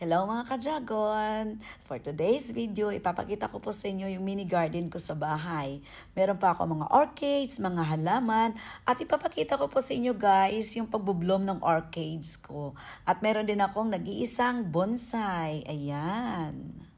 Hello mga ka-dragon! For today's video, ipapakita ko po sa inyo yung mini garden ko sa bahay. Meron pa ako mga orchids, mga halaman, at ipapakita ko po sa inyo guys yung pagbubloom ng orchids ko. At meron din akong nag-iisang bonsai. Ayan.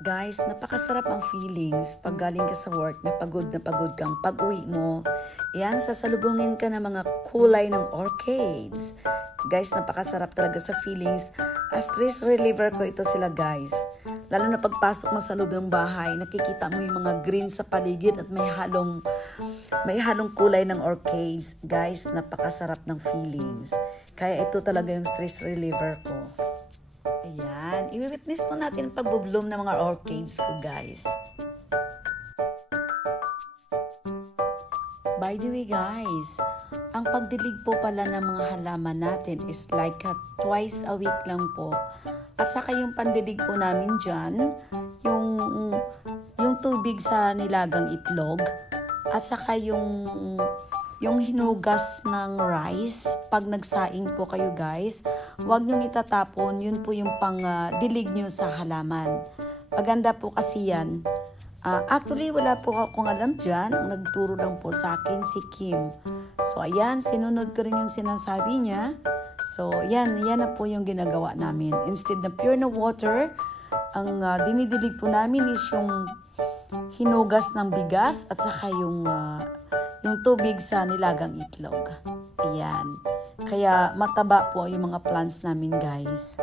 Guys, napakasarap ang feelings pag galing ka sa work na pagod kang pag-uwi mo. Yan, sasalubungin ka ng mga kulay ng orchids. Guys, napakasarap talaga sa feelings. As stress reliever ko ito sila guys. Lalo na pagpasok mo sa loob ng bahay, nakikita mo yung mga green sa paligid at may halong kulay ng orchids. Guys, napakasarap ng feelings. Kaya ito talaga yung stress reliever ko. Ayan, i-witness mo natin ang pagbubloom ng mga orchids ko guys. By the way guys, ang pagdilig po pala ng mga halaman natin is like twice a week lang po. At saka yung pandilig po namin dyan, yung tubig sa nilagang itlog, at saka yung hinugas ng rice, pag nagsaing po kayo guys, huwag nyo itatapon, yun po yung pang dilig nyo sa halaman. Maganda po kasi yan. Actually, wala po akong alam dyan. Ang nagturo lang po sa akin si Kim. So, ayan, sinunod ko rin yung sinasabi niya. So, yan na po yung ginagawa namin. Instead na pure na water, ang dinidilig po namin is yung hinugas ng bigas at saka yung tubig sa nilagang itlog. Ayan. Kaya mataba po yung mga plants namin guys.